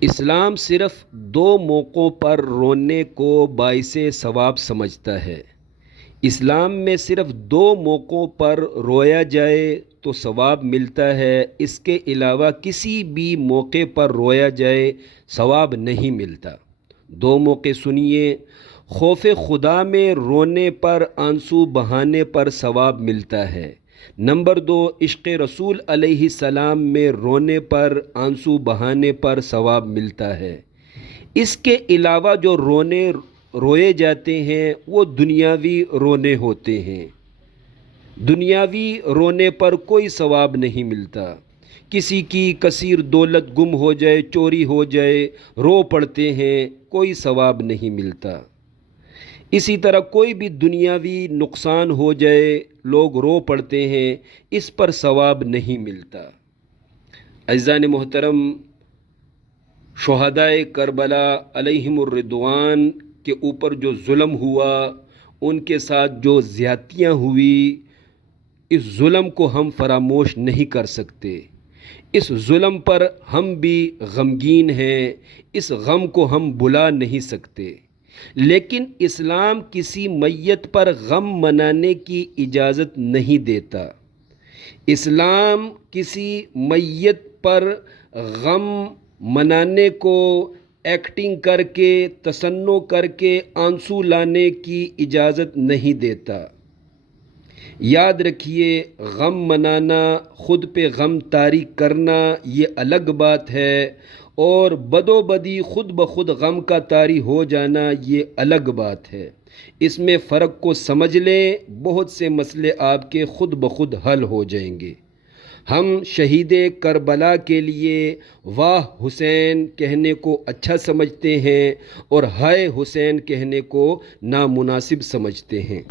اسلام صرف دو موقعوں پر رونے کو باعث ثواب سمجھتا ہے۔ اسلام میں صرف دو موقعوں پر رویا جائے تو ثواب ملتا ہے، اس کے علاوہ کسی بھی موقع پر رویا جائے ثواب نہیں ملتا۔ دو موقع سنیے۔ خوف خدا میں رونے پر، آنسو بہانے پر ثواب ملتا ہے۔ نمبر 2، عشق رسول علیہ السلام میں رونے پر، آنسو بہانے پر ثواب ملتا ہے۔ اس کے علاوہ جو روئے جاتے ہیں وہ دنیاوی رونے ہوتے ہیں۔ دنیاوی رونے پر کوئی ثواب نہیں ملتا۔ کسی کی کثیر دولت گم ہو جائے، چوری ہو جائے، رو پڑتے ہیں، کوئی ثواب نہیں ملتا۔ اسی طرح کوئی بھی دنیاوی نقصان ہو جائے، لوگ رو پڑتے ہیں، اس پر ثواب نہیں ملتا۔ عزیزان محترم، شہدائے کربلا علیہم الرضوان کے اوپر جو ظلم ہوا، ان کے ساتھ جو زیادتیاں ہوئی، اس ظلم کو ہم فراموش نہیں کر سکتے۔ اس ظلم پر ہم بھی غمگین ہیں، اس غم کو ہم بھلا نہیں سکتے۔ لیکن اسلام کسی میت پر غم منانے کی اجازت نہیں دیتا۔ اسلام کسی میت پر غم منانے کو ایکٹنگ کر کے، تصنع کر کے آنسو لانے کی اجازت نہیں دیتا۔ یاد رکھیے، غم منانا، خود پہ غم طاری کرنا، یہ الگ بات ہے، اور بدو بدی خود بخود غم کا طاری ہو جانا، یہ الگ بات ہے۔ اس میں فرق کو سمجھ لیں، بہت سے مسئلے آپ کے خود بخود حل ہو جائیں گے۔ ہم شہید کربلا کے لیے واہ حسین کہنے کو اچھا سمجھتے ہیں اور ہائے حسین کہنے کو نامناسب سمجھتے ہیں۔